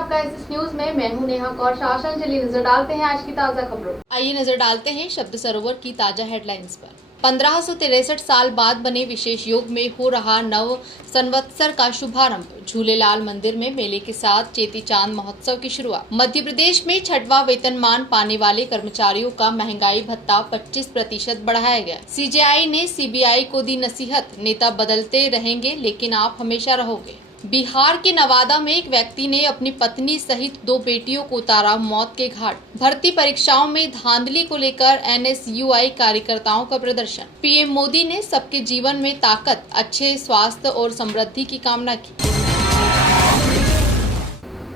आपका SS news में। मैं हूं नेहा कौर शासन। चलिए नजर डालते हैं आज की ताजा खबरों। आइए नजर डालते हैं शब्द सरोवर की ताजा हेडलाइंस पर। 1563 साल बाद बने विशेष योग में हो रहा नव संवत्सर का शुभारंभ। झूलेलाल मंदिर में मेले के साथ चेती चांद महोत्सव की शुरुआत। मध्य प्रदेश में 6वां वेतनमान पाने वाले कर्मचारियों का महंगाई भत्ता 25% बढ़ाया गया। सीजेआई ने सीबीआई को दी नसीहत, नेता बदलते रहेंगे लेकिन आप हमेशा रहोगे। बिहार के नवादा में एक व्यक्ति ने अपनी पत्नी सहित 2 बेटियों को उतारा मौत के घाट। भर्ती परीक्षाओं में धांधली को लेकर एनएसयूआई कार्यकर्ताओं का प्रदर्शन। पीएम मोदी ने सबके जीवन में ताकत, अच्छे स्वास्थ्य और समृद्धि की कामना की।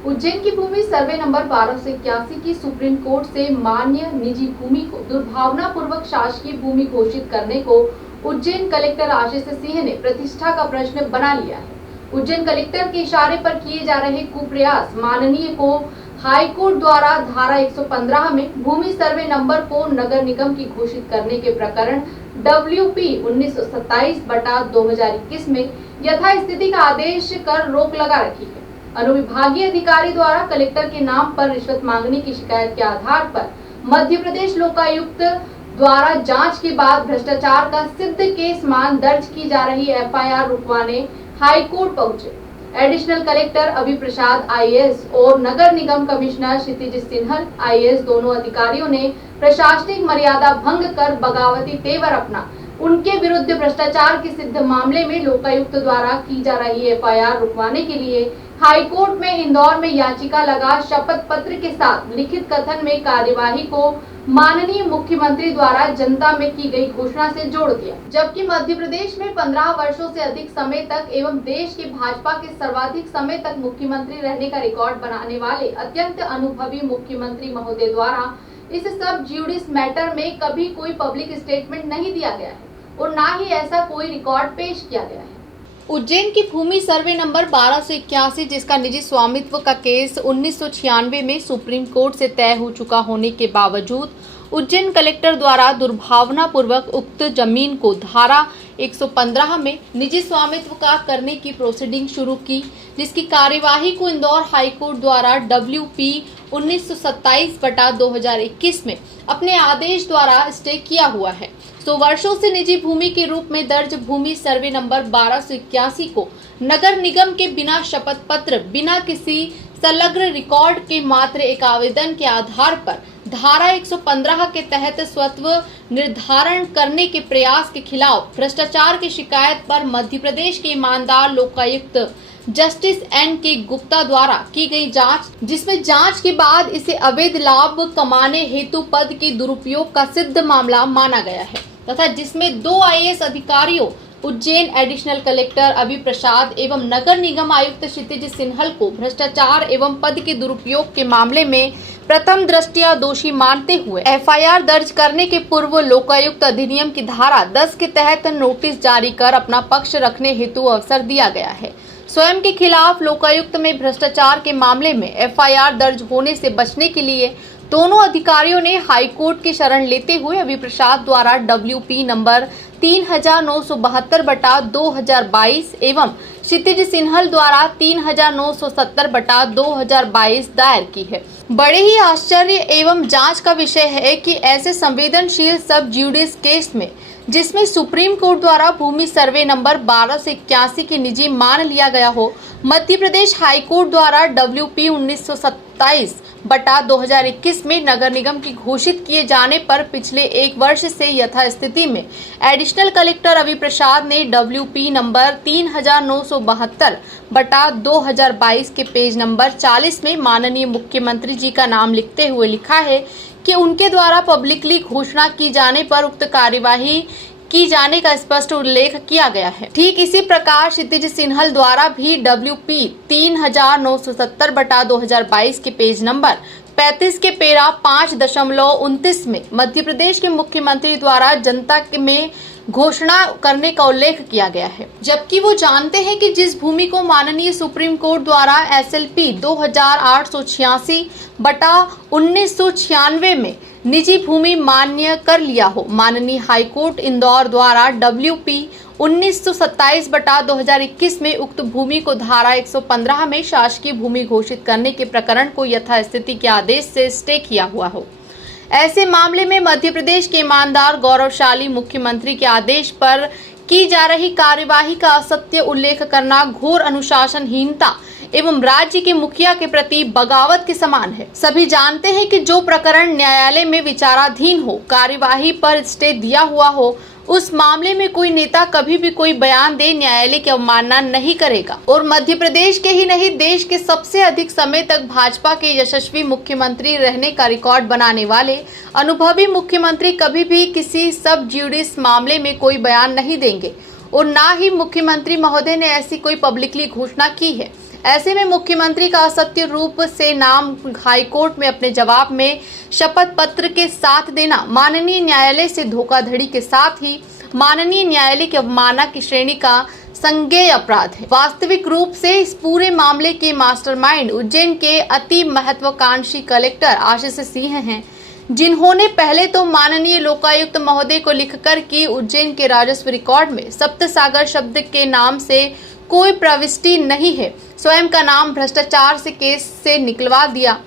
उज्जैन की भूमि सर्वे नंबर 1281 की सुप्रीम कोर्ट से मान्य निजी भूमि को दुर्भावनापूर्वक शासकीय भूमि घोषित करने को उज्जैन कलेक्टर आशीष सिंह ने प्रतिष्ठा का प्रश्न बना लिया है। उज्जैन कलेक्टर के इशारे पर किए जा रहे कुप्रयास माननीय को हाईकोर्ट द्वारा धारा 115 में भूमि सर्वे नंबर को नगर निगम की घोषित करने के प्रकरण WP 1927/2021 में यथास्थिति का आदेश कर रोक लगा रखी है। अनुविभागीय अधिकारी द्वारा कलेक्टर के नाम पर रिश्वत मांगने की शिकायत के आधार पर मध्य प्रदेश लोकायुक्त द्वारा जांच के बाद भ्रष्टाचार का सिद्ध केस मान दर्ज की जा रही FIR रुकवाने हाई कोर्ट पहुंचे। एडिशनल कलेक्टर अभी प्रसाद IAS और नगर निगम कमिश्नर क्षितिज सिन्हल IAS दोनों अधिकारियों ने प्रशासनिक मर्यादा भंग कर बगावती तेवर अपना उनके विरुद्ध भ्रष्टाचार के सिद्ध मामले में लोकायुक्त द्वारा की जा रही FIR रुकवाने के लिए हाई कोर्ट में इंदौर में याचिका लगा शपथ पत्र के साथ लिखित कथन में कार्यवाही को माननीय मुख्यमंत्री द्वारा जनता में की गई घोषणा से जोड़ दिया। जबकि मध्य प्रदेश में 15 वर्षों से अधिक समय तक एवं देश के भाजपा के सर्वाधिक समय तक मुख्यमंत्री रहने का रिकॉर्ड बनाने वाले अत्यंत अनुभवी मुख्यमंत्री महोदय द्वारा इस सब ज्यूडिस मैटर में कभी कोई पब्लिक स्टेटमेंट नहीं दिया गया है और न ही ऐसा कोई रिकॉर्ड पेश किया गया है। उज्जैन की भूमि सर्वे नंबर 1281 जिसका निजी स्वामित्व का केस 1996 में सुप्रीम कोर्ट से तय हो चुका होने के बावजूद उज्जैन कलेक्टर द्वारा दुर्भावनापूर्वक उक्त जमीन को धारा 115 में निजी स्वामित्व का करने की प्रोसीडिंग शुरू की, जिसकी कार्यवाही को इंदौर हाई कोर्ट द्वारा WP 1927/2021 में अपने आदेश द्वारा स्टे किया हुआ है। 100 वर्षों से निजी भूमि के रूप में दर्ज भूमि सर्वे नंबर 1281 को नगर निगम के बिना शपथ पत्र, बिना किसी संलग्न रिकॉर्ड के मात्र एक आवेदन के आधार पर धारा 115 के तहत स्वत्व निर्धारण करने के प्रयास के खिलाफ भ्रष्टाचार की शिकायत पर मध्य प्रदेश के ईमानदार लोकायुक्त जस्टिस NK गुप्ता द्वारा की गई जांच, जिसमें जांच के बाद इसे अवैध लाभ कमाने हेतु पद के दुरुपयोग का सिद्ध मामला माना गया है तथा जिसमें 2 IAS अधिकारियों उज्जैन एडिशनल कलेक्टर अभी प्रसाद एवं नगर निगम आयुक्त क्षितिज सिन्हल को भ्रष्टाचार एवं पद के दुरुपयोग के मामले में प्रथम दृष्टया दोषी मानते हुए FIR दर्ज करने के पूर्व लोकायुक्त अधिनियम की धारा 10 के तहत नोटिस जारी कर अपना पक्ष रखने हेतु अवसर दिया गया है। स्वयं के खिलाफ लोकायुक्त में भ्रष्टाचार के मामले में FIR दर्ज होने से बचने के लिए दोनों अधिकारियों ने हाईकोर्ट की शरण लेते हुए अभी प्रसाद द्वारा WP नंबर 3972/2022 एवं क्षितिज सिन्हल द्वारा 3970/2022 दायर की है। बड़े ही आश्चर्य एवं जांच का विषय है कि ऐसे संवेदनशील सब ज्यूडिस केस में जिसमें सुप्रीम कोर्ट द्वारा भूमि सर्वे नंबर 1281 की निजी मान लिया गया हो, मध्य प्रदेश हाई कोर्ट द्वारा WP 1927/2021 में नगर निगम की घोषित किए जाने पर पिछले 1 वर्ष से यथास्थिति में एडिशनल कलेक्टर अभी प्रसाद ने WP नंबर 3972/2022 के पेज नंबर 40 में माननीय मुख्यमंत्री जी का नाम लिखते हुए लिखा है कि उनके द्वारा पब्लिकली घोषणा की जाने पर उक्त कार्यवाही की जाने का स्पष्ट उल्लेख किया गया है। ठीक इसी प्रकार क्षितिज सिन्हल द्वारा भी WP 3970/2022 के पेज नंबर 35 के पेरा 5.29 में मध्य प्रदेश के मुख्यमंत्री द्वारा जनता में घोषणा करने का उल्लेख किया गया है, जबकि वो जानते हैं कि जिस भूमि को माननीय सुप्रीम कोर्ट द्वारा SLP 2886/1996 में निजी भूमि मान्य कर लिया हो, माननीय हाईकोर्ट इंदौर द्वारा WP 1927/2021 में उक्त भूमि को धारा 115 में शासकीय भूमि घोषित करने के प्रकरण को यथास्थिति के आदेश से स्टे किया हुआ हो। ऐसे मामले में मध्य प्रदेश के ईमानदार गौरवशाली मुख्यमंत्री के आदेश पर की जा रही कार्यवाही का असत्य उल्लेख करना घोर अनुशासनहीनता एवं राज्य के मुखिया के प्रति बगावत के समान है। सभी जानते हैं कि जो प्रकरण न्यायालय में विचाराधीन हो, कार्यवाही पर स्टे दिया हुआ हो, उस मामले में कोई नेता कभी भी कोई बयान दे न्यायालय की अवमानना नहीं करेगा। और मध्य प्रदेश के ही नहीं, देश के सबसे अधिक समय तक भाजपा के यशस्वी मुख्यमंत्री रहने का रिकॉर्ड बनाने वाले अनुभवी मुख्यमंत्री कभी भी किसी सब जुडिस मामले में कोई बयान नहीं देंगे और ना ही मुख्यमंत्री महोदय ने ऐसी कोई पब्लिकली घोषणा की है। ऐसे में मुख्यमंत्री का असत्य रूप से नाम हाईकोर्ट में अपने जवाब में शपथ पत्र के साथ देना माननीय न्यायालय से धोखाधड़ी के साथ ही माननीय न्यायालय की अवमानना की श्रेणी का संज्ञेय अपराध है। वास्तविक रूप से इस पूरे मामले के मास्टरमाइंड उज्जैन के अति महत्वाकांक्षी कलेक्टर आशीष सिंह हैं, जिन्होंने पहले तो माननीय लोकायुक्त महोदय को लिखकर कि उज्जैन के राजस्व रिकॉर्ड में सप्तसागर शब्द के नाम से कोई प्रविष्टि नहीं है, स्वयं का नाम भ्रष्टाचार से केस से निकलवा दिया।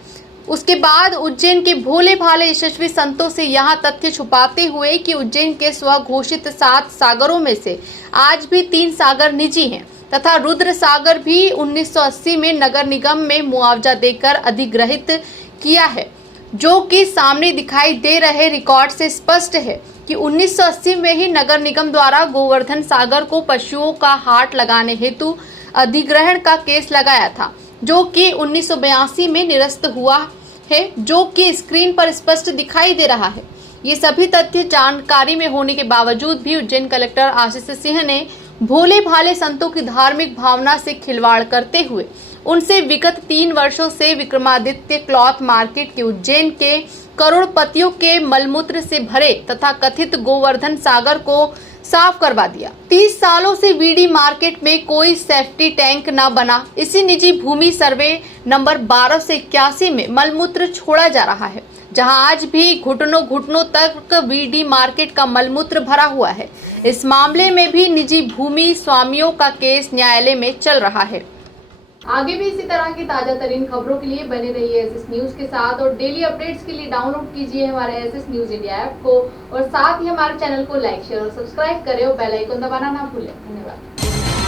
उसके बाद उज्जैन के भोले भाले यशस्वी संतों से यहां तथ्य छुपाते हुए कि उज्जैन के स्वघोषित 7 सागरों में से आज भी 3 सागर निजी हैं तथा रुद्र सागर भी 1980 में नगर निगम में मुआवजा देकर अधिग्रहित किया है, जो कि सामने दिखाई दे रहे रिकॉर्ड से स्पष्ट है कि 1980 में ही नगर निगम द्वारा गोवर्धन सागर को पशुओं का हाट लगाने हेतु अधिग्रहण का केस लगाया था, जो कि 1982 में निरस्त हुआ है, जो कि स्क्रीन पर स्पष्ट दिखाई दे रहा है। ये सभी तथ्य जानकारी में होने के बावजूद भी उज्जैन कलेक्टर आशीष सिंह ने भोले भाले संतों की धार्मिक भावना से खिलवाड़ करते हुए उनसे विगत 3 वर्षों से विक्रमादित्य क्लॉथ मार्केट के उज्जैन के करोड़पतियों के मलमूत्र से भरे तथा कथित गोवर्धन सागर को साफ करवा दिया। 30 सालों से वीडी मार्केट में कोई सेफ्टी टैंक न बना। इसी निजी भूमि सर्वे नंबर 1281 में मलमूत्र छोड़ा जा रहा है, जहां आज भी घुटनों तक वीडी मार्केट का मलमूत्र भरा हुआ है। इस मामले में भी निजी भूमि स्वामियों का केस न्यायालय में चल रहा है। आगे भी इसी तरह की ताजा तरीन खबरों के लिए बने रहिए एसएस न्यूज के साथ और डेली अपडेट्स के लिए डाउनलोड कीजिए हमारे एसएस न्यूज इंडिया ऐप को और साथ ही हमारे चैनल को लाइक, शेयर और सब्सक्राइब करें और बेल आइकन दबाना ना भूलें। धन्यवाद।